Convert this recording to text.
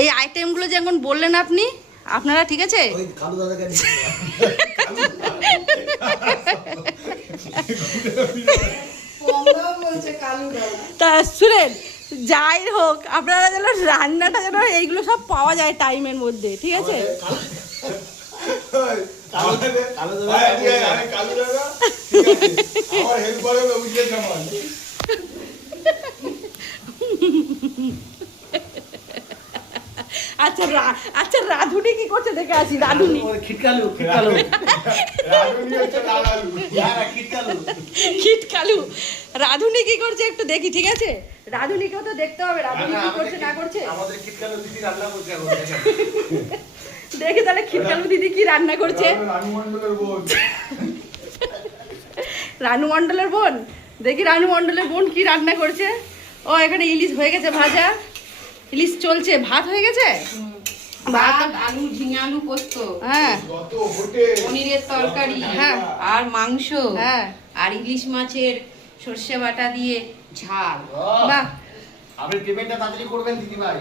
এই আইটেমগুলো যেমন বললেন আপনি, আপনারা ঠিক আছে? তা শুনেন, যাই হোক আপনারা যেন রান্নাটা যেন এইগুলো সব পাওয়া যায় টাইমের মধ্যে, ঠিক আছে? আচ্ছা আচ্ছা, রাধুনি কি করছে দেখে আসি। রাধুনি খিটকালু, রাধুনি কি করছে একটু দেখি, ঠিক আছে? রাধুনিকেও তো দেখতে হবে, রাধুনি কি করছে না করছে। দেখি তাহলে খিটকালু দিদি কি রান্না করছে। রানু মণ্ডলের বোন, দেখি রানু মণ্ডলের বোন কি রান্না করছে। ও এখানে ইলিশ হয়ে গেছে ভাজা, ইলিশ চলছে, ভাত হয়ে গেছে, ভাত, আলু, ঝিঙে আলু পোস্ত, হ্যাঁ, পনিরের তরকারি, হ্যাঁ, আর মাংস, হ্যাঁ, আর ইলিশ মাছের সর্ষে বাটা দিয়ে ঝাল। বাহ, আপনি পেমেন্টটা তাড়াতাড়ি করবেন দিদি ভাই।